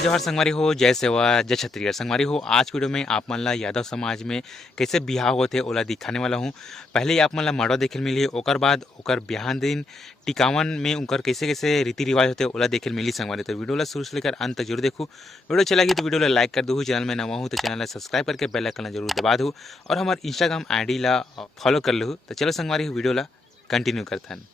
जय जोहार संगवारी हो, जय सेवा, जय छत्तीसगढ़ संगवारी हो। आज की वीडियो में आप मन ला यादव समाज में कैसे बिहाव होथे ओला दिखाने वाला हूँ। पहले ही आप मन ला मड़वा देखे मिली, ओकर बाद ओकर बिहान दिन टिकावन में उनकर कैसे कैसे रीति रिवाज होते ओला देखे मिली संगवारी। तो वीडियो ला शुरू से लेकर अंत तक जरूर देखो। वीडियो अच्छा लगी तो वीडियो ला लाइक कर दो। चैनल में नवा हूँ तो चैनल ला सब्सक्राइब करके बेल आइकन ला जरूर दबा दो और हमारे इंस्टाग्राम ID ला फॉलो कर लो। तो चलो संगवारी वीडियो ला कंटिन्यू करथन।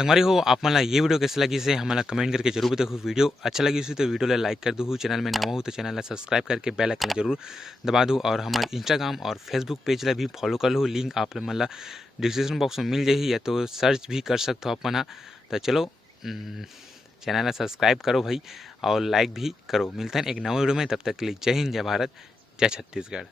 संगवारी हो आप मन ला ये वीडियो कैसे लगी से हमन ला कमेंट करके जरूर बताओ। वीडियो अच्छा लगी तो वीडियो ला लाइक कर दो, चैनल में नवा हो तो चैनल ला सब्सक्राइब करके बेल आइकन जरूर दबा दो और हमारे इंस्टाग्राम और फेसबुक पेज ला भी फॉलो कर लो। लिंक आप मन ला डिस्क्रिप्शन बॉक्स में मिल जाही या तो सर्च भी कर सकते हो अपन। तो चलो चैनल ला सब्सक्राइब करो भाई और लाइक भी करो। मिलते हैं एक नवा वीडियो में, तब तक के लिए जय हिंद, जय भारत, जय छत्तीसगढ़।